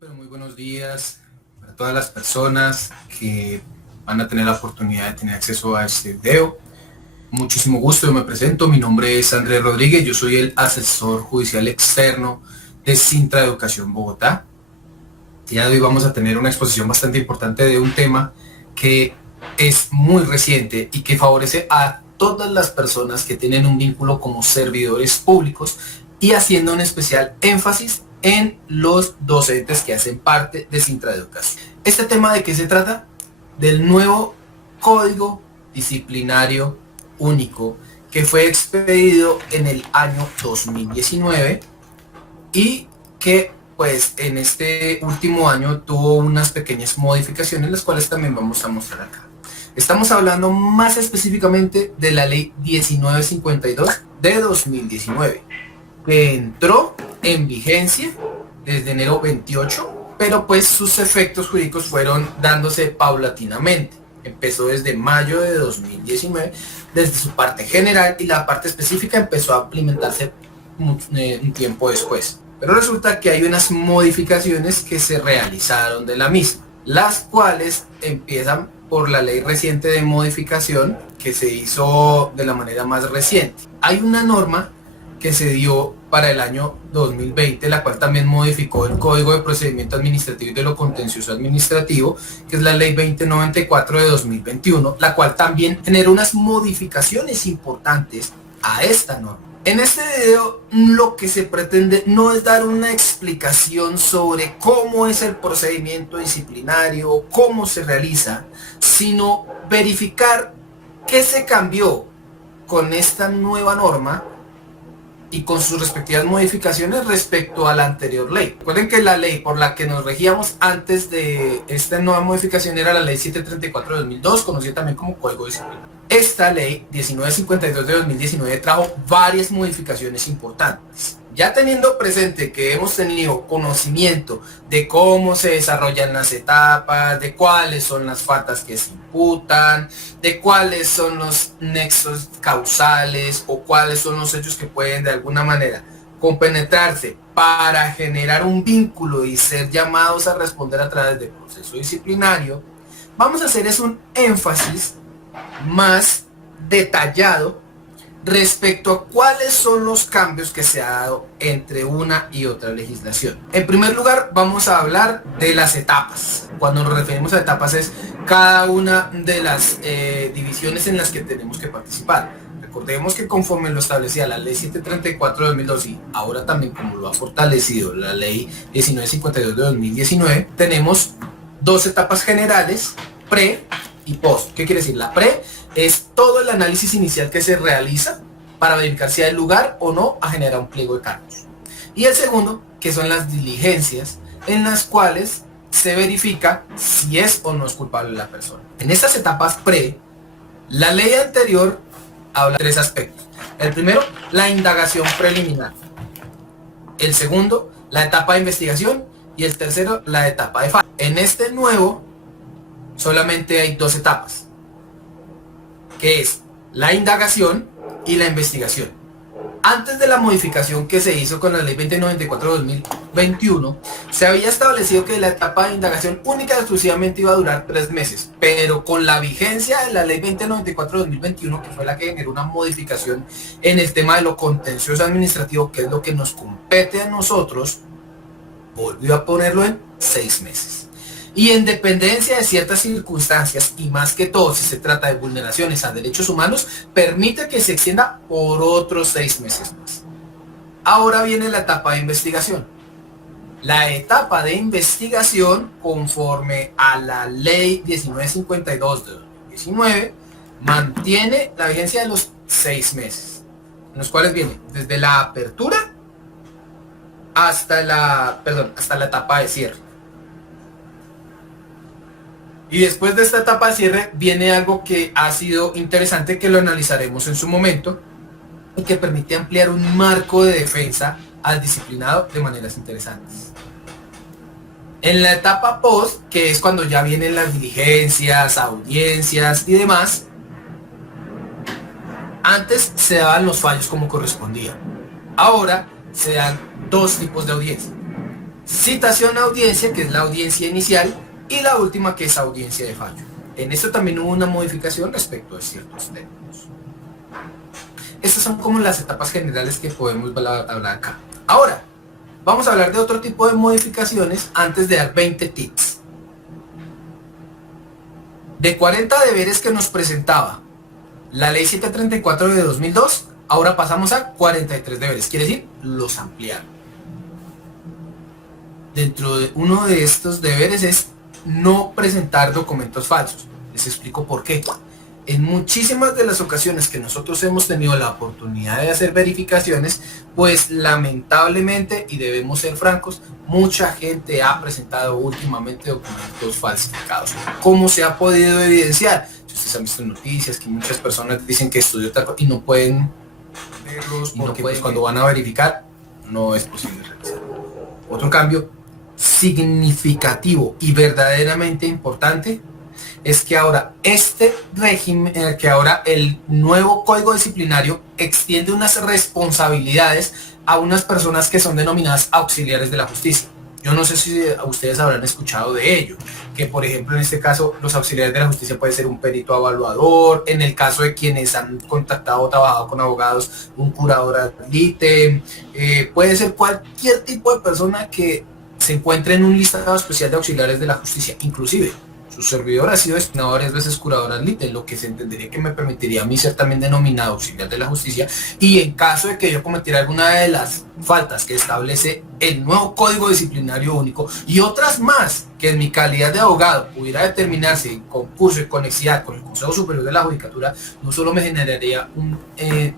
Pero muy buenos días para todas las personas que van a tener la oportunidad de tener acceso a este video. Muchísimo gusto, yo me presento, mi nombre es Andrés Rodríguez, yo soy el asesor judicial externo de Cintra Educación Bogotá. El día de hoy vamos a tener una exposición bastante importante de un tema que es muy reciente y que favorece a todas las personas que tienen un vínculo como servidores públicos y haciendo un especial énfasis en los docentes que hacen parte de Cintra Educación. ¿Este tema de qué se trata? Del nuevo Código Disciplinario Único que fue expedido en el año 2019 y que pues en este último año tuvo unas pequeñas modificaciones, las cuales también vamos a mostrar acá. Estamos hablando más específicamente de la ley 1952 de 2019, que entró en vigencia desde enero 28, pero pues sus efectos jurídicos fueron dándose paulatinamente. Empezó desde mayo de 2019, desde su parte general, y la parte específica empezó a implementarse un tiempo después. Pero resulta que hay unas modificaciones que se realizaron de la misma, las cuales empiezan por la ley reciente de modificación que se hizo de la manera más reciente. Hay una norma que se dio para el año 2020, la cual también modificó el Código de Procedimiento Administrativo y de lo Contencioso Administrativo, que es la ley 2094 de 2021, la cual también genera unas modificaciones importantes a esta norma. En este video lo que se pretende no es dar una explicación sobre cómo es el procedimiento disciplinario, cómo se realiza, sino verificar qué se cambió con esta nueva norma y con sus respectivas modificaciones respecto a la anterior ley. Recuerden que la ley por la que nos regíamos antes de esta nueva modificación era la ley 734 de 2002, conocida también como Código Disciplinario. Esta ley 1952 de 2019 trajo varias modificaciones importantes. Ya teniendo presente que hemos tenido conocimiento de cómo se desarrollan las etapas, de cuáles son las faltas que se imputan, de cuáles son los nexos causales o cuáles son los hechos que pueden de alguna manera compenetrarse para generar un vínculo y ser llamados a responder a través del proceso disciplinario, vamos a hacer un énfasis más detallado respecto a cuáles son los cambios que se ha dado entre una y otra legislación. En primer lugar, vamos a hablar de las etapas. Cuando nos referimos a etapas es cada una de las divisiones en las que tenemos que participar. Recordemos que conforme lo establecía la ley 734 de 2002 y ahora también como lo ha fortalecido la ley 1952 de 2019, tenemos dos etapas generales, pre y post. ¿Qué quiere decir? La pre es todo el análisis inicial que se realiza para verificar si hay lugar o no a generar un pliego de cargos. Y el segundo, que son las diligencias en las cuales se verifica si es o no es culpable la persona. En estas etapas pre, la ley anterior habla de tres aspectos. El primero, la indagación preliminar. El segundo, la etapa de investigación. Y el tercero, la etapa de fallo. En este nuevo, solamente hay dos etapas, que es la indagación y la investigación. Antes de la modificación que se hizo con la ley 2094 de 2021, se había establecido que la etapa de indagación única y exclusivamente iba a durar 3 meses, pero con la vigencia de la ley 2094 de 2021, que fue la que generó una modificación en el tema de lo contencioso administrativo, que es lo que nos compete a nosotros, volvió a ponerlo en 6 meses. Y en dependencia de ciertas circunstancias, y más que todo si se trata de vulneraciones a derechos humanos, permite que se extienda por otros 6 meses más. Ahora viene la etapa de investigación. La etapa de investigación, conforme a la ley 1952 de 2019, mantiene la vigencia de los 6 meses, en los cuales viene desde la apertura hasta la etapa de cierre. Y después de esta etapa de cierre viene algo que ha sido interesante, que lo analizaremos en su momento, y que permite ampliar un marco de defensa al disciplinado de maneras interesantes. En la etapa post, que es cuando ya vienen las diligencias, audiencias y demás, antes se daban los fallos como correspondía. Ahora se dan dos tipos de audiencia. citación a audiencia, que es la audiencia inicial, y la última, que es audiencia de fallo. En esto también hubo una modificación respecto de ciertos términos. Estas son como las etapas generales que podemos hablar acá. Ahora, vamos a hablar de otro tipo de modificaciones antes de dar 20 tips. De 40 deberes que nos presentaba la ley 734 de 2002, ahora pasamos a 43 deberes, quiere decir, los ampliaron. Dentro de uno de estos deberes es no presentar documentos falsos. Les explico por qué. En muchísimas de las ocasiones que nosotros hemos tenido la oportunidad de hacer verificaciones, pues lamentablemente, y debemos ser francos, mucha gente ha presentado últimamente documentos falsificados. ¿Cómo se ha podido evidenciar? Ustedes han visto en noticias que muchas personas dicen que estudió tal cosa y no pueden verlos porque pues, cuando van a verificar no es posible realizar. Otro cambio significativo y verdaderamente importante es que ahora este régimen, que ahora el nuevo código disciplinario extiende unas responsabilidades a unas personas que son denominadas auxiliares de la justicia. Yo no sé si ustedes habrán escuchado de ello, que por ejemplo en este caso los auxiliares de la justicia puede ser un perito evaluador, en el caso de quienes han contactado o trabajado con abogados, un curador ad litem, puede ser cualquier tipo de persona que se encuentre en un listado especial de auxiliares de la justicia, inclusive su servidor ha sido destinado varias veces curador ad litem, lo que se entendería que me permitiría a mí ser también denominado auxiliar de la justicia, y en caso de que yo cometiera alguna de las faltas que establece el nuevo código disciplinario único y otras más que en mi calidad de abogado pudiera determinarse en concurso y conexidad con el Consejo Superior de la Judicatura, no solo me generaría un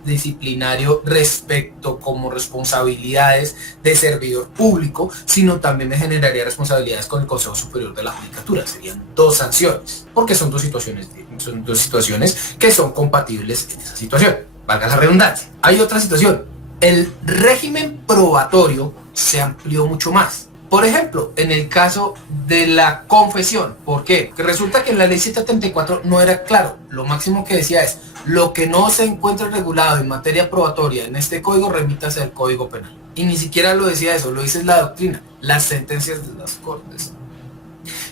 disciplinario respecto como responsabilidades de servidor público, sino también me generaría responsabilidades con el Consejo Superior de la Judicatura. Serían dos sanciones, porque son dos situaciones que son compatibles en esa situación. Valga la redundancia. Hay otra situación. El régimen probatorio se amplió mucho más. Por ejemplo, en el caso de la confesión. ¿Por qué? Que resulta que en la ley 734 no era claro. Lo máximo que decía es, lo que no se encuentre regulado en materia probatoria en este código, remítase al Código Penal. Y ni siquiera lo decía eso, lo dice la doctrina, las sentencias de las cortes.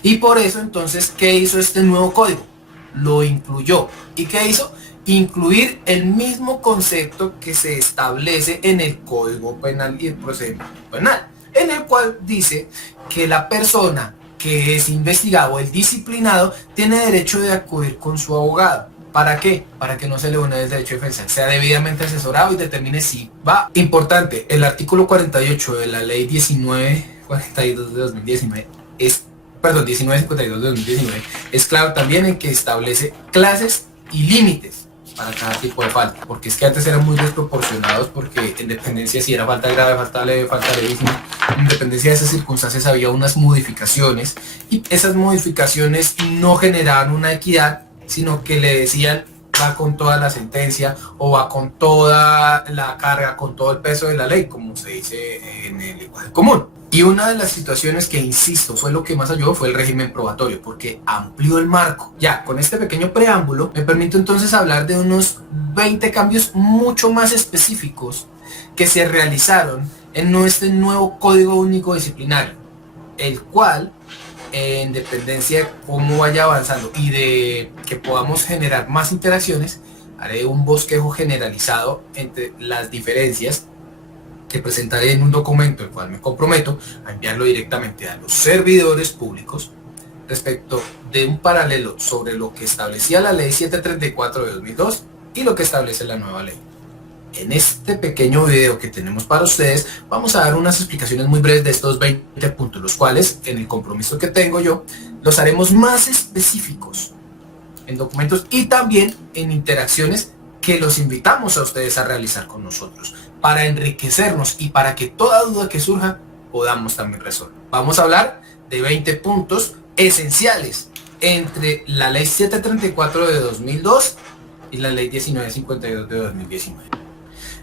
Y por eso entonces, ¿qué hizo este nuevo código? Lo incluyó. ¿Y qué hizo? Incluir el mismo concepto que se establece en el Código Penal y el Procedimiento Penal, en el cual dice que la persona que es investigado o el disciplinado tiene derecho de acudir con su abogado. ¿Para qué? Para que no se le vulnere el derecho de defensa, sea debidamente asesorado y determine si va. Importante, el artículo 48 de la ley 1942 de 2019 1952 de 2019 es claro también en que establece clases y límites para cada tipo de falta, porque es que antes eran muy desproporcionados, porque en dependencia si era falta grave, falta leve, falta levísima, en dependencia de esas circunstancias había unas modificaciones, y esas modificaciones no generaban una equidad, sino que le decían va con toda la sentencia o va con toda la carga, con todo el peso de la ley, como se dice en el lenguaje común. Y una de las situaciones que, insisto, fue lo que más ayudó fue el régimen probatorio, porque amplió el marco. Ya, con este pequeño preámbulo, me permito entonces hablar de unos 20 cambios mucho más específicos que se realizaron en este nuevo Código Único Disciplinario, el cual, en dependencia de cómo vaya avanzando y de que podamos generar más interacciones, haré un bosquejo generalizado entre las diferencias que presentaré en un documento el cual me comprometo a enviarlo directamente a los servidores públicos respecto de un paralelo sobre lo que establecía la ley 734 de 2002 y lo que establece la nueva ley. En este pequeño video que tenemos para ustedes vamos a dar unas explicaciones muy breves de estos 20 puntos, los cuales en el compromiso que tengo yo los haremos más específicos en documentos y también en interacciones que los invitamos a ustedes a realizar con nosotros para enriquecernos y para que toda duda que surja podamos también resolver. Vamos a hablar de 20 puntos esenciales entre la ley 734 de 2002 y la ley 1952 de 2019.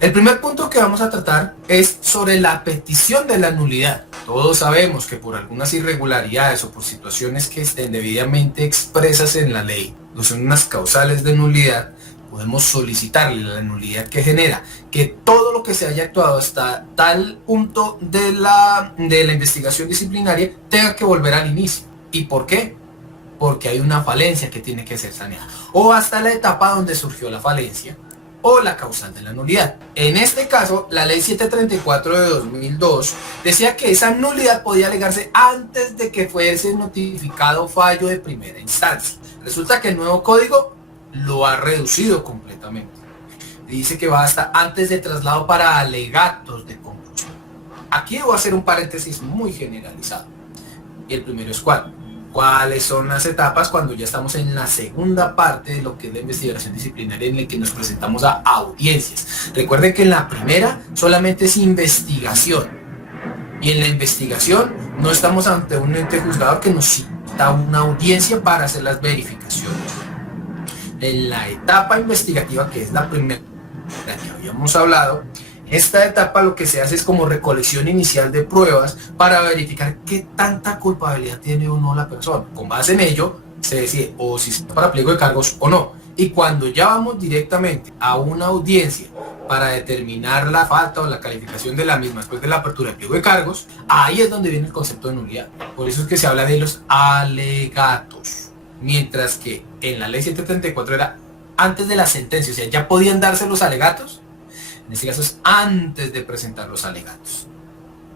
El primer punto que vamos a tratar es sobre la petición de la nulidad. Todos sabemos que por algunas irregularidades o por situaciones que estén debidamente expresas en la ley, no son unas causales de nulidad, podemos solicitarle la nulidad que genera que todo lo que se haya actuado hasta tal punto de la investigación disciplinaria tenga que volver al inicio. ¿Y por qué? Porque hay una falencia que tiene que ser saneada, o hasta la etapa donde surgió la falencia o la causal de la nulidad. En este caso, la ley 734 de 2002 decía que esa nulidad podía alegarse antes de que fuese notificado fallo de primera instancia. Resulta que el nuevo código lo ha reducido completamente. Dice que va hasta antes de traslado para alegatos de conclusión. Aquí voy a hacer un paréntesis muy generalizado. Y el primero es ¿cuáles son las etapas cuando ya estamos en la segunda parte de lo que es la investigación disciplinaria, en la que nos presentamos a audiencias? Recuerden que en la primera solamente es investigación, y en la investigación no estamos ante un ente juzgador que nos cita una audiencia para hacer las verificaciones. En la etapa investigativa, que es la primera que habíamos hablado, esta etapa lo que se hace es como recolección inicial de pruebas para verificar qué tanta culpabilidad tiene o no la persona. Con base en ello se decide o si está para pliego de cargos o no. Y cuando ya vamos directamente a una audiencia para determinar la falta o la calificación de la misma después de la apertura de pliego de cargos, ahí es donde viene el concepto de nulidad. Por eso es que se habla de los alegatos. Mientras que en la ley 734 era antes de la sentencia, o sea, ya podían darse los alegatos. En este caso es antes de presentar los alegatos.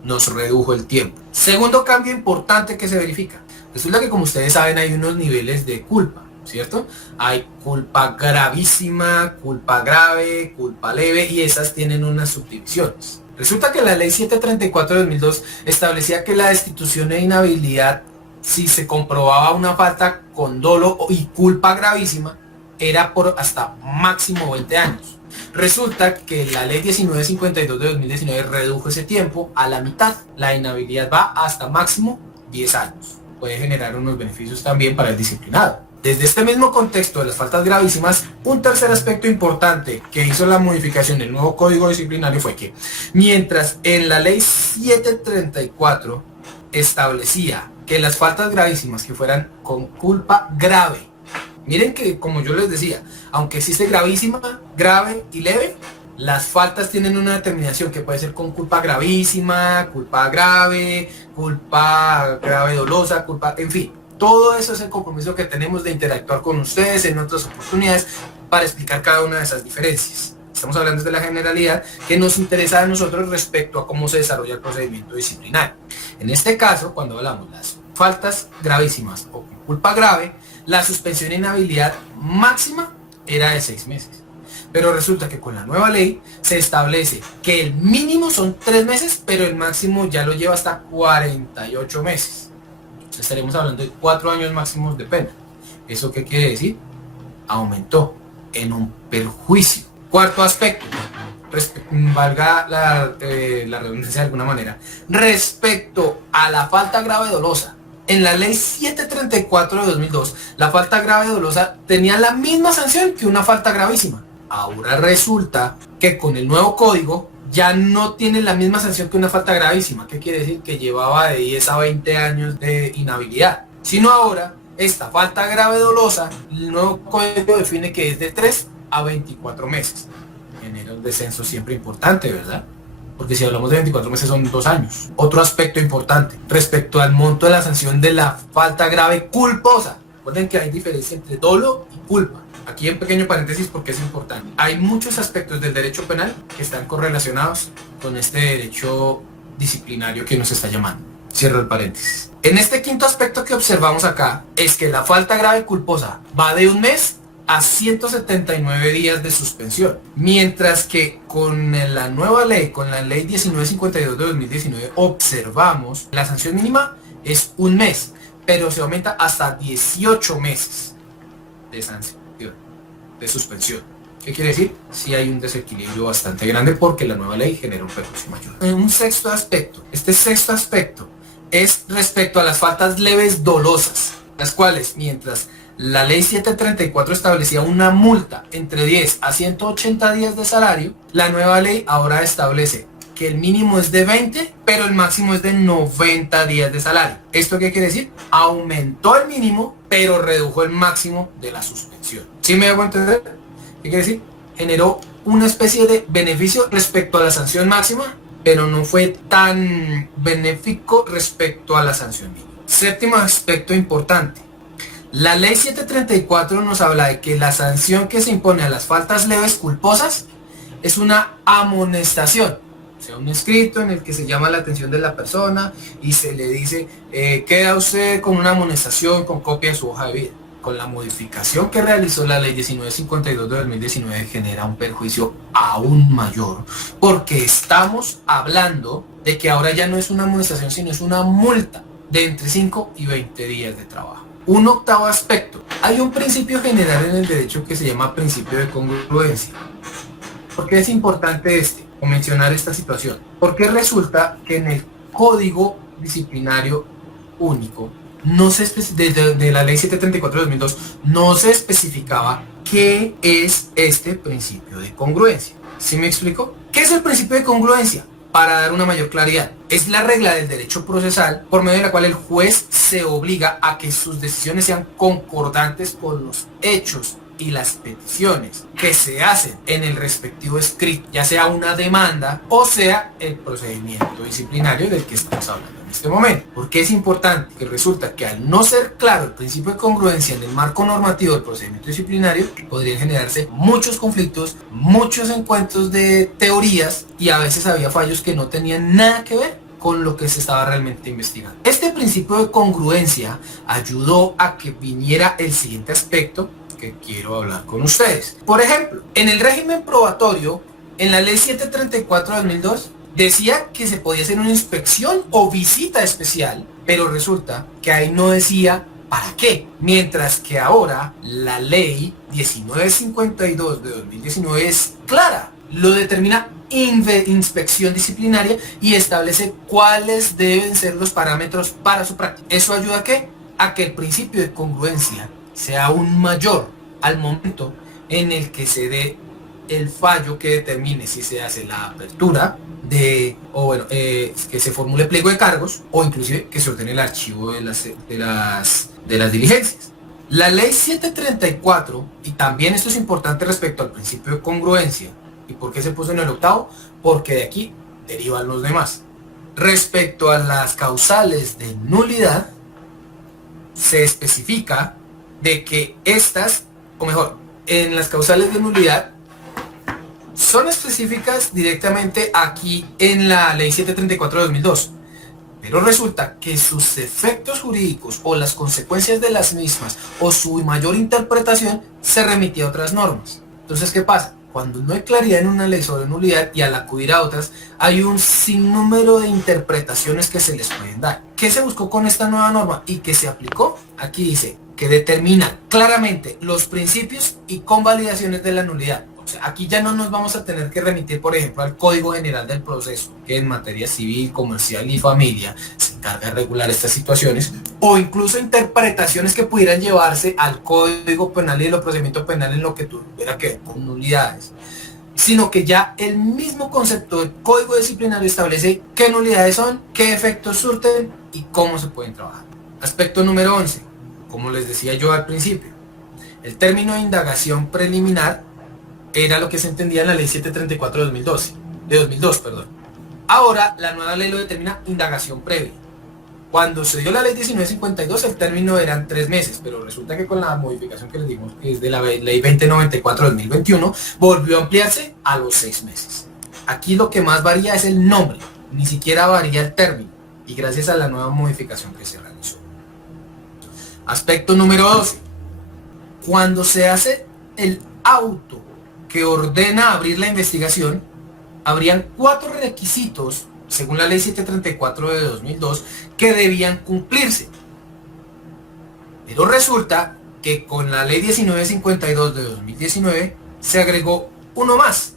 Nos redujo el tiempo. Segundo cambio importante que se verifica. Resulta que, como ustedes saben, hay unos niveles de culpa, ¿cierto? Hay culpa gravísima, culpa grave, culpa leve, y esas tienen unas subdivisiones. Resulta que la ley 734 de 2002 establecía que la destitución e inhabilidad, si se comprobaba una falta con dolo y culpa gravísima, era por hasta máximo 20 años. Resulta que la ley 1952 de 2019 redujo ese tiempo a la mitad. La inhabilidad va hasta máximo 10 años. Puede generar unos beneficios también para el disciplinado. Desde este mismo contexto de las faltas gravísimas, un tercer aspecto importante que hizo la modificación del nuevo Código Disciplinario fue que, mientras en la ley 734 establecía que las faltas gravísimas que fueran con culpa grave, miren que, como yo les decía, aunque existe gravísima, grave y leve, las faltas tienen una determinación que puede ser con culpa gravísima, culpa grave dolosa, en fin. Todo eso es el compromiso que tenemos de interactuar con ustedes en otras oportunidades para explicar cada una de esas diferencias. Estamos hablando de la generalidad que nos interesa a nosotros respecto a cómo se desarrolla el procedimiento disciplinario. En este caso, cuando hablamos de las faltas gravísimas o con culpa grave, la suspensión e inhabilidad máxima era de 6 meses. Pero resulta que con la nueva ley se establece que el mínimo son 3 meses, pero el máximo ya lo lleva hasta 48 meses. Entonces estaremos hablando de 4 años máximos de pena. ¿Eso qué quiere decir? Aumentó en un perjuicio. Cuarto aspecto, valga la redundancia de alguna manera, respecto a la falta grave dolosa. En la ley 734 de 2002, la falta grave dolosa tenía la misma sanción que una falta gravísima. Ahora resulta que con el nuevo código ya no tiene la misma sanción que una falta gravísima. ¿Qué quiere decir? Que llevaba de 10 a 20 años de inhabilidad. Sino ahora, esta falta grave dolosa, el nuevo código define que es de 3 a 24 meses. Genera un descenso siempre importante, ¿verdad? Porque si hablamos de 24 meses son 2 años. Otro aspecto importante, respecto al monto de la sanción de la falta grave culposa. Recuerden que hay diferencia entre dolo y culpa. Aquí en pequeño paréntesis porque es importante. Hay muchos aspectos del derecho penal que están correlacionados con este derecho disciplinario que nos está llamando. Cierro el paréntesis. En este quinto aspecto que observamos acá es que la falta grave culposa va de 1 mes a 179 días de suspensión, mientras que con la nueva ley, con la ley 1952 de 2019, observamos la sanción mínima es 1 mes, pero se aumenta hasta 18 meses de sanción, de suspensión. ¿Qué quiere decir? Sí hay un desequilibrio bastante grande porque la nueva ley genera un perjuicio mayor. Un sexto aspecto, este sexto aspecto es respecto a las faltas leves dolosas, las cuales mientras la ley 734 establecía una multa entre 10 a 180 días de salario, la nueva ley ahora establece que el mínimo es de 20, pero el máximo es de 90 días de salario. ¿Esto qué quiere decir? Aumentó el mínimo, pero redujo el máximo de la suspensión. ¿Sí me hago entender? ¿Qué quiere decir? Generó una especie de beneficio respecto a la sanción máxima, pero no fue tan benéfico respecto a la sanción mínima. Séptimo aspecto importante. La ley 734 nos habla de que la sanción que se impone a las faltas leves culposas es una amonestación, o sea, un escrito en el que se llama la atención de la persona y se le dice, queda usted con una amonestación con copia de su hoja de vida. Con la modificación que realizó la ley 1952 de 2019 genera un perjuicio aún mayor, porque estamos hablando de que ahora ya no es una amonestación, sino es una multa de entre 5 y 20 días de trabajo. Un octavo aspecto. Hay un principio general en el derecho que se llama principio de congruencia. ¿Por qué es importante o mencionar esta situación? Porque resulta que en el Código Disciplinario Único no se de la ley 734 de 2002 no se especificaba qué es este principio de congruencia. ¿Sí me explico? ¿Qué es el principio de congruencia? Para dar una mayor claridad, es la regla del derecho procesal por medio de la cual el juez se obliga a que sus decisiones sean concordantes con los hechos y las peticiones que se hacen en el respectivo escrito, ya sea una demanda o sea el procedimiento disciplinario del que estamos hablando en este momento. Porque es importante que resulta que al no ser claro el principio de congruencia en el marco normativo del procedimiento disciplinario, podrían generarse muchos conflictos, muchos encuentros de teorías y a veces había fallos que no tenían nada que ver con lo que se estaba realmente investigando. Este principio de congruencia ayudó a que viniera el siguiente aspecto que quiero hablar con ustedes. Por ejemplo, en el régimen probatorio, en la ley 734 de 2002, decía que se podía hacer una inspección o visita especial, pero resulta que ahí no decía para qué. Mientras que ahora la ley 1952 de 2019 es clara, lo determina inspección disciplinaria y establece cuáles deben ser los parámetros para su práctica. ¿Eso ayuda a qué? A que el principio de congruencia sea aún mayor al momento en el que se dé el fallo que determine si se hace la apertura que se formule pliego de cargos o inclusive que se ordene el archivo de las diligencias. La ley 734, y también esto es importante respecto al principio de congruencia, ¿y por qué se puso en el octavo? Porque de aquí derivan los demás. Respecto a las causales de nulidad, se especifica de que estas, o mejor, en las causales de nulidad, son específicas directamente aquí en la ley 734 de 2002. Pero resulta que sus efectos jurídicos o las consecuencias de las mismas o su mayor interpretación se remitía a otras normas. Entonces, ¿qué pasa? Cuando no hay claridad en una ley sobre nulidad y al acudir a otras, hay un sinnúmero de interpretaciones que se les pueden dar. ¿Qué se buscó con esta nueva norma y que se aplicó? Aquí dice que determina claramente los principios y convalidaciones de la nulidad. O sea, aquí ya no nos vamos a tener que remitir, por ejemplo, al Código General del Proceso, que en materia civil, comercial y familia se encarga de regular estas situaciones, o incluso interpretaciones que pudieran llevarse al Código Penal y el procedimiento penal en lo que tuviera que ver con nulidades, sino que ya el mismo concepto del Código Disciplinario establece qué nulidades son, qué efectos surten y cómo se pueden trabajar. Aspecto número 11, como les decía yo al principio, el término de indagación preliminar era lo que se entendía en la ley 734 de 2002. Ahora la nueva ley lo determina indagación previa. Cuando se dio la ley 1952 el término eran 3 meses, pero resulta que con la modificación que les dimos, que es de la ley 2094 de 2021, volvió a ampliarse a los 6 meses. Aquí lo que más varía es el nombre, ni siquiera varía el término, y gracias a la nueva modificación que se realizó. Aspecto número 12. Cuando se hace el auto que ordena abrir la investigación, habrían 4 requisitos, según la ley 734 de 2002, que debían cumplirse. Pero resulta que con la ley 1952 de 2019 se agregó uno más.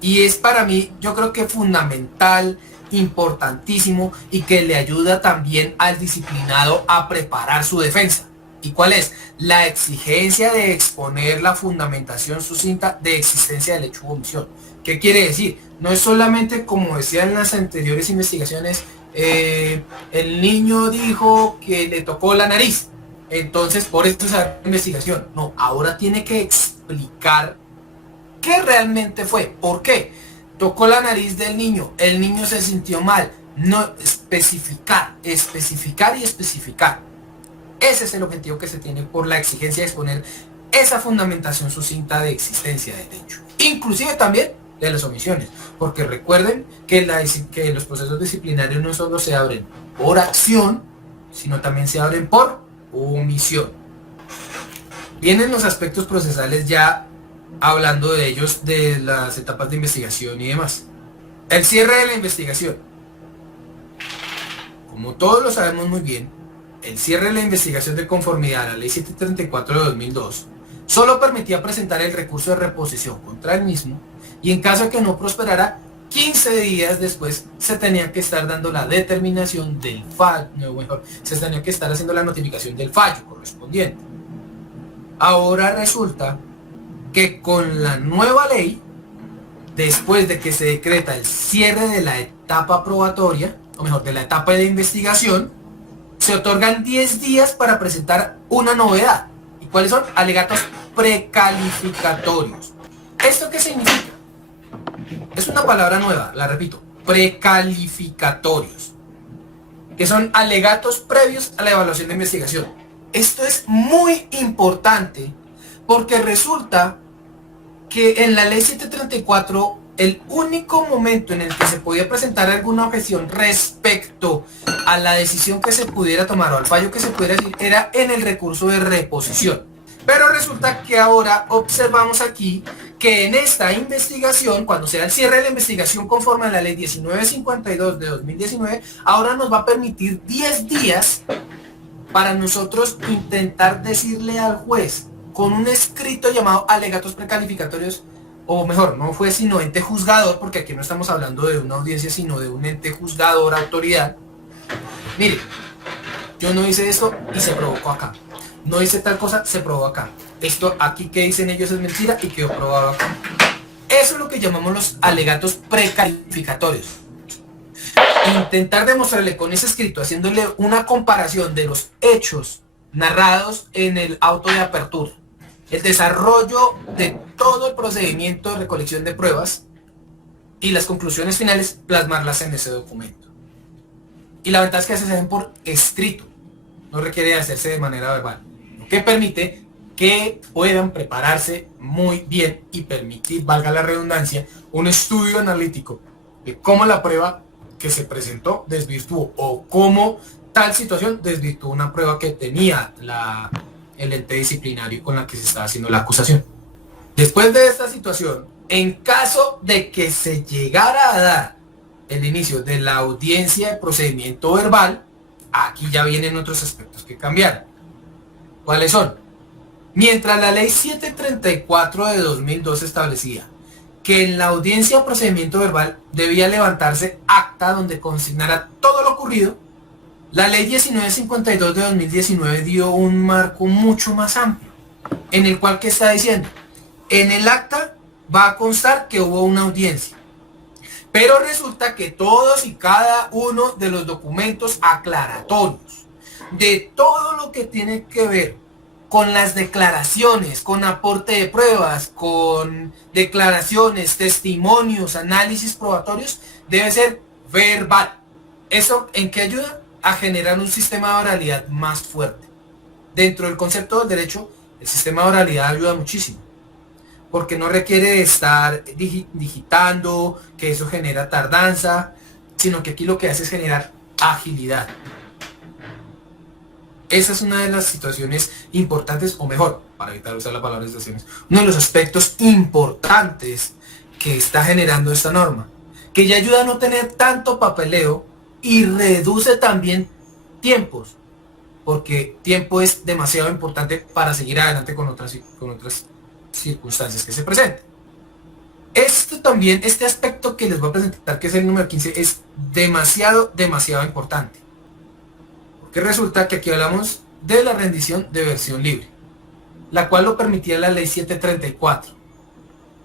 Y es para mí, yo creo que fundamental, importantísimo y que le ayuda también al disciplinado a preparar su defensa. ¿Y cuál es? La exigencia de exponer la fundamentación sucinta de existencia del hecho u omisión. ¿Qué quiere decir? No es solamente, como decía en las anteriores investigaciones, el niño dijo que le tocó la nariz, entonces por eso es la investigación. No, ahora tiene que explicar ¿Qué realmente fue? ¿Por qué? Tocó la nariz del niño, el niño se sintió mal. No especificar y especificar. Ese es el objetivo que se tiene por la exigencia de exponer esa fundamentación sucinta de existencia del hecho. Inclusive también de las omisiones. Porque recuerden que los procesos disciplinarios no solo se abren por acción, sino también se abren por omisión. Vienen los aspectos procesales ya hablando de ellos, de las etapas de investigación y demás. El cierre de la investigación. Como todos lo sabemos muy bien, el cierre de la investigación de conformidad a la Ley 734 de 2002 solo permitía presentar el recurso de reposición contra el mismo y en caso de que no prosperara, 15 días después se tenía que estar dando la determinación del fallo, se tenía que estar haciendo la notificación del fallo correspondiente. Ahora resulta que con la nueva ley, después de que se decreta el cierre de la etapa probatoria, o mejor, de la etapa de investigación, se otorgan 10 días para presentar una novedad. ¿Y cuáles son? Alegatos precalificatorios. ¿Esto qué significa? Es una palabra nueva, la repito, precalificatorios, que son alegatos previos a la evaluación de investigación. Esto es muy importante porque resulta que en la ley 734 el único momento en el que se podía presentar alguna objeción respecto a la decisión que se pudiera tomar o al fallo que se pudiera decir era en el recurso de reposición. Pero resulta que ahora observamos aquí que en esta investigación, cuando sea el cierre de la investigación conforme a la ley 1952 de 2019, ahora nos va a permitir 10 días para nosotros intentar decirle al juez con un escrito llamado alegatos precalificatorios, o mejor, no fue sino ente juzgador, porque aquí no estamos hablando de una audiencia, sino de un ente juzgador, autoridad. Mire, yo no hice esto y se provocó acá. No hice tal cosa, se probó acá. Esto aquí que dicen ellos es mentira y quedó probado acá. Eso es lo que llamamos los alegatos precalificatorios. Intentar demostrarle con ese escrito, haciéndole una comparación de los hechos narrados en el auto de apertura, el desarrollo de todo el procedimiento de recolección de pruebas y las conclusiones finales, plasmarlas en ese documento. Y la ventaja es que se hacen por escrito, no requiere hacerse de manera verbal, lo que permite que puedan prepararse muy bien y permitir, valga la redundancia, un estudio analítico de cómo la prueba que se presentó desvirtuó o cómo tal situación desvirtuó una prueba que tenía el ente disciplinario con la que se estaba haciendo la acusación. Después de esta situación, en caso de que se llegara a dar el inicio de la audiencia de procedimiento verbal, aquí ya vienen otros aspectos que cambiaron. ¿Cuáles son? Mientras la ley 734 de 2002 establecía que en la audiencia de procedimiento verbal debía levantarse acta donde consignara todo lo ocurrido, la ley 1952 de 2019 dio un marco mucho más amplio, en el cual ¿qué está diciendo? En el acta va a constar que hubo una audiencia, pero resulta que todos y cada uno de los documentos aclaratorios, de todo lo que tiene que ver con las declaraciones, con aporte de pruebas, con declaraciones, testimonios, análisis probatorios, debe ser verbal. ¿Eso en qué ayuda? A generar un sistema de oralidad más fuerte. Dentro del concepto del derecho, el sistema de oralidad ayuda muchísimo, porque no requiere de estar digitando, que eso genera tardanza, sino que aquí lo que hace es generar agilidad. Esa es una de las situaciones importantes, o mejor, para evitar usar la palabra situaciones, uno de los aspectos importantes que está generando esta norma, que ya ayuda a no tener tanto papeleo y reduce también tiempos, porque tiempo es demasiado importante para seguir adelante con otras circunstancias que se presenten. Este aspecto que les voy a presentar, que es el número 15, es demasiado importante. Que resulta que aquí hablamos de la rendición de versión libre, la cual lo permitía la ley 734.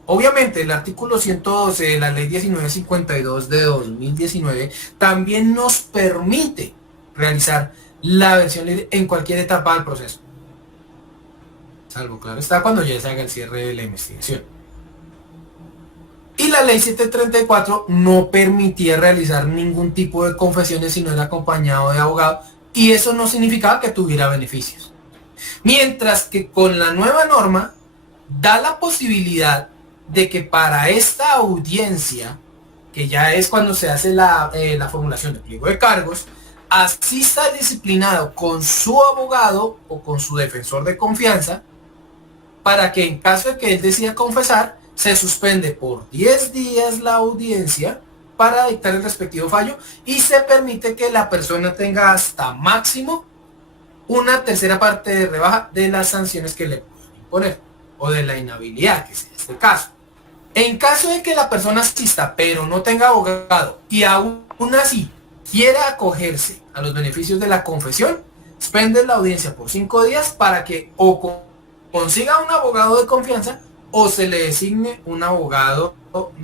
Obviamente el artículo 112 de la ley 1952 de 2019 también nos permite realizar la versión libre en cualquier etapa del proceso, salvo claro está cuando ya se haga el cierre de la investigación. la ley 734 no permitía realizar ningún tipo de confesiones si no era acompañado de abogado, y eso no significaba que tuviera beneficios. Mientras que con la nueva norma da la posibilidad de que para esta audiencia, que ya es cuando se hace la formulación del pliego de cargos, asista al disciplinado con su abogado o con su defensor de confianza, para que en caso de que él decida confesar, se suspende por 10 días la audiencia para dictar el respectivo fallo, y se permite que la persona tenga hasta máximo una tercera parte de rebaja de las sanciones que le pueden imponer, o de la inhabilidad, que sea este caso. En caso de que la persona asista pero no tenga abogado y aún así quiera acogerse a los beneficios de la confesión, suspende la audiencia por 5 días para que o consiga un abogado de confianza o se le designe un abogado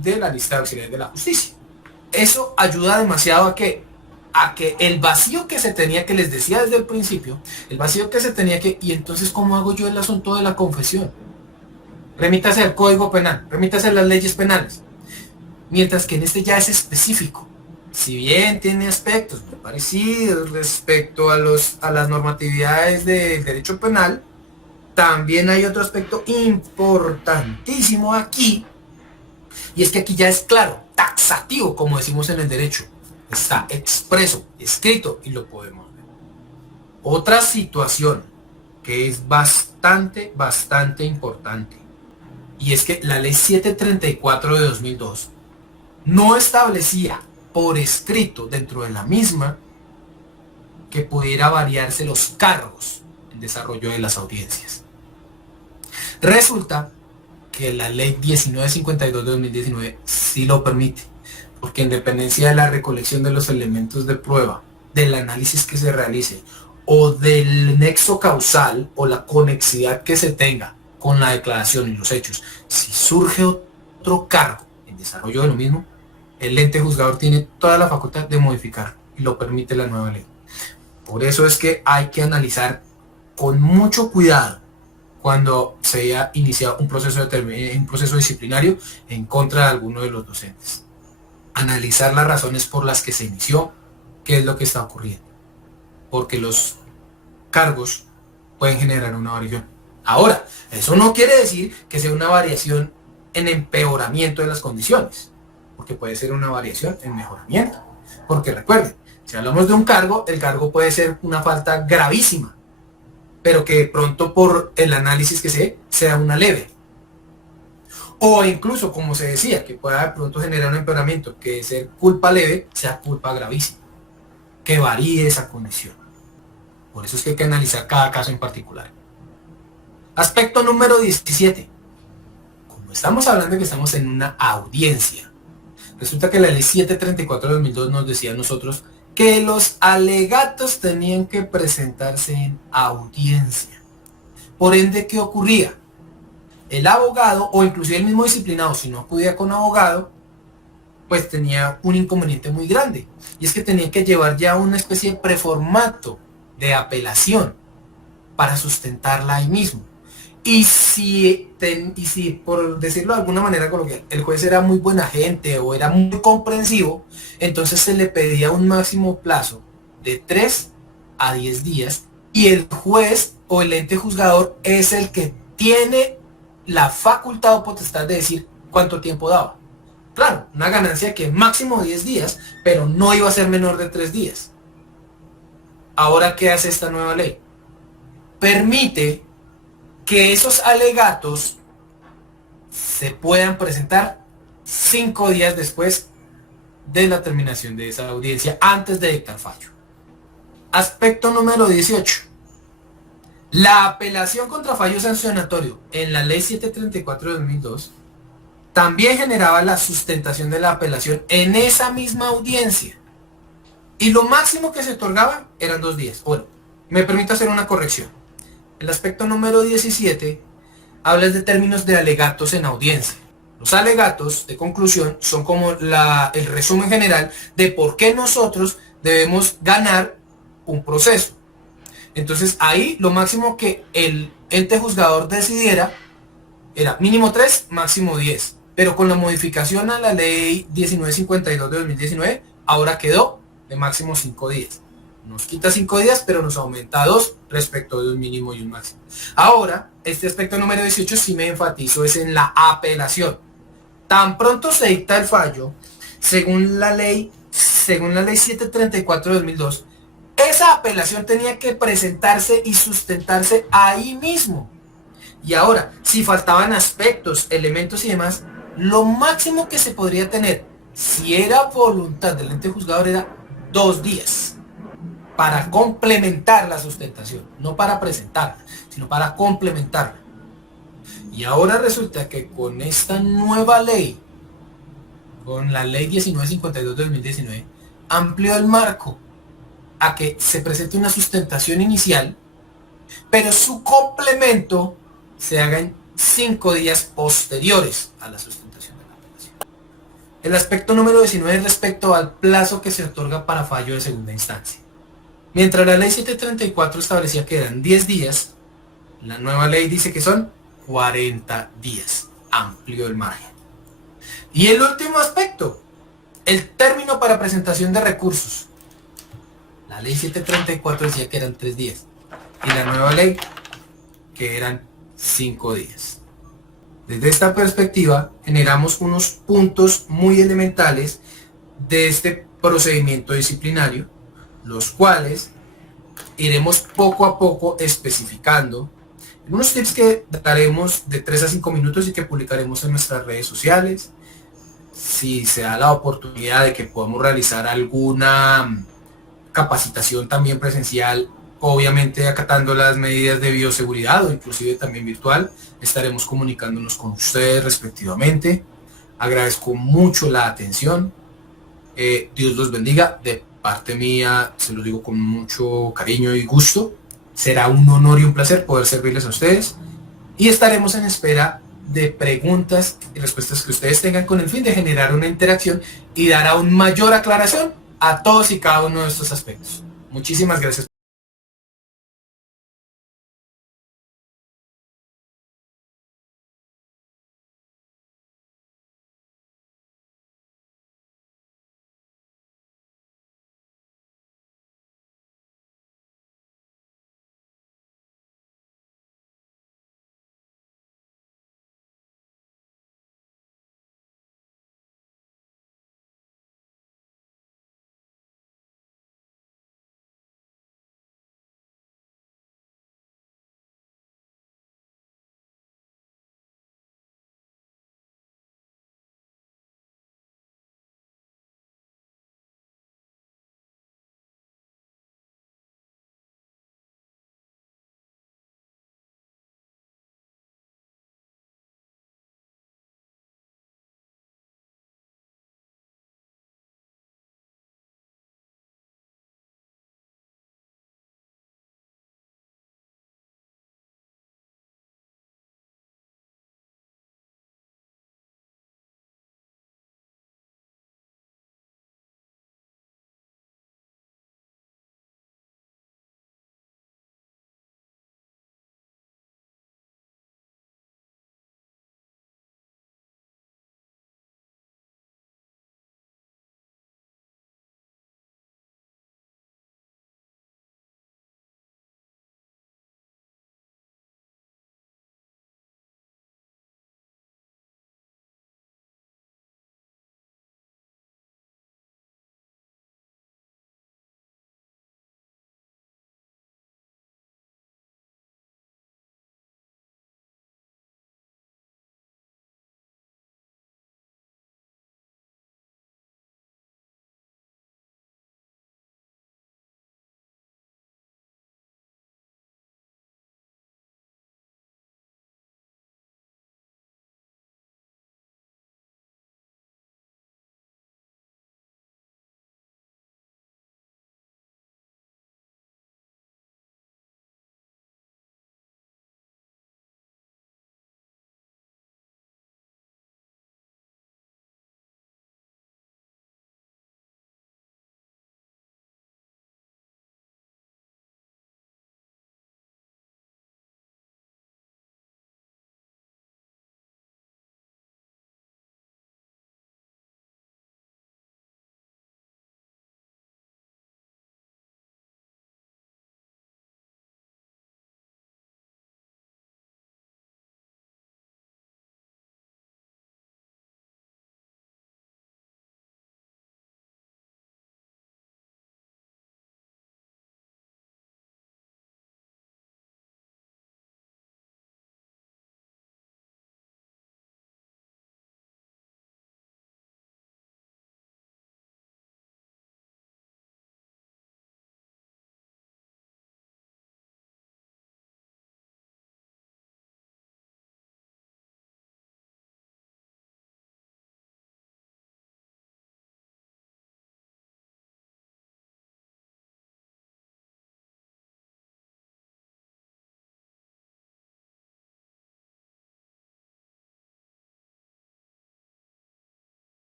de la lista de auxiliares de la justicia. Eso ayuda demasiado a que el vacío que se tenía, que les decía desde el principio, el vacío que se tenía que, y entonces ¿cómo hago yo el asunto de la confesión? Remítase al Código Penal, remítase a las leyes penales. Mientras que en este ya es específico. Si bien tiene aspectos muy parecidos respecto a las normatividades del derecho penal, también hay otro aspecto importantísimo aquí, y es que aquí ya es claro, taxativo, como decimos en el derecho. Está expreso, escrito, y lo podemos ver. Otra situación que es bastante importante, y es que la ley 734 de 2002 no establecía por escrito dentro de la misma que pudiera variarse los cargos en desarrollo de las audiencias. Resulta que la ley 1952 de 2019 sí lo permite, porque en dependencia de la recolección de los elementos de prueba, del análisis que se realice, o del nexo causal o la conexidad que se tenga con la declaración y los hechos, si surge otro cargo en desarrollo de lo mismo, el ente juzgador tiene toda la facultad de modificar, y lo permite la nueva ley. Por eso es que hay que analizar con mucho cuidado cuando se haya iniciado un proceso disciplinario en contra de alguno de los docentes. Analizar las razones por las que se inició, qué es lo que está ocurriendo, porque los cargos pueden generar una variación. Ahora, eso no quiere decir que sea una variación en empeoramiento de las condiciones, porque puede ser una variación en mejoramiento. Porque recuerden, si hablamos de un cargo, el cargo puede ser una falta gravísima, pero que de pronto por el análisis que sea una leve. O incluso, como se decía, que pueda de pronto generar un empeoramiento, que de ser culpa leve sea culpa gravísima, que varíe esa condición. Por eso es que hay que analizar cada caso en particular. Aspecto número 17. Como estamos hablando de que estamos en una audiencia, resulta que la ley 734 de 2002 nos decía a nosotros que los alegatos tenían que presentarse en audiencia. Por ende, ¿qué ocurría? El abogado, o inclusive el mismo disciplinado, si no acudía con abogado, pues tenía un inconveniente muy grande, y es que tenía que llevar ya una especie de preformato de apelación para sustentarla ahí mismo. Y si, por decirlo de alguna manera coloquial, el juez era muy buena gente o era muy comprensivo, entonces se le pedía un máximo plazo de 3 a 10 días, y el juez o el ente juzgador es el que tiene la facultad o potestad de decir cuánto tiempo daba. Claro, una ganancia que máximo 10 días, pero no iba a ser menor de 3 días. Ahora, ¿qué hace esta nueva ley? Permite que esos alegatos se puedan presentar 5 días después de la terminación de esa audiencia, antes de dictar fallo. Aspecto número 18. La apelación contra fallo sancionatorio en la ley 734 de 2002 también generaba la sustentación de la apelación en esa misma audiencia, y lo máximo que se otorgaba eran 2 días. Bueno, me permito hacer una corrección. El aspecto número 17 habla de términos de alegatos en audiencia. Los alegatos de conclusión son como el resumen general de por qué nosotros debemos ganar un proceso. Entonces ahí lo máximo que el ente juzgador decidiera era mínimo 3, máximo 10. pero con la modificación a la ley 1952 de 2019, ahora quedó de máximo 5 días. Nos quita 5 días, pero nos aumenta 2 respecto de un mínimo y un máximo. Ahora, este aspecto número 18 sí me enfatizo, es en la apelación. Tan pronto se dicta el fallo, según la ley 734 de 2002, esa apelación tenía que presentarse y sustentarse ahí mismo. Y ahora, si faltaban aspectos, elementos y demás, lo máximo que se podría tener, si era voluntad del ente juzgador, era 2 días para complementar la sustentación, no para presentarla, sino para complementarla. Y ahora resulta que con esta nueva ley, con la ley 1952 de 2019, amplió el marco a que se presente una sustentación inicial, pero su complemento se haga en 5 días posteriores a la sustentación de la apelación. El aspecto número 19 es respecto al plazo que se otorga para fallo de segunda instancia. Mientras la ley 734 establecía que eran 10 días, la nueva ley dice que son 40 días. Amplió el margen. Y el último aspecto, el término para presentación de recursos. La ley 734 decía que eran 3 días. Y la nueva ley que eran 5 días. Desde esta perspectiva generamos unos puntos muy elementales de este procedimiento disciplinario, los cuales iremos poco a poco especificando en unos tips que daremos de 3 a 5 minutos y que publicaremos en nuestras redes sociales. Si se da la oportunidad de que podamos realizar alguna capacitación también presencial, obviamente acatando las medidas de bioseguridad o inclusive también virtual, estaremos comunicándonos con ustedes respectivamente. Agradezco mucho la atención. Dios los bendiga. De parte mía, se los digo con mucho cariño y gusto. Será un honor y un placer poder servirles a ustedes. Y estaremos en espera de preguntas y respuestas que ustedes tengan con el fin de generar una interacción y dar aún mayor aclaración a todos y cada uno de estos aspectos. Muchísimas gracias.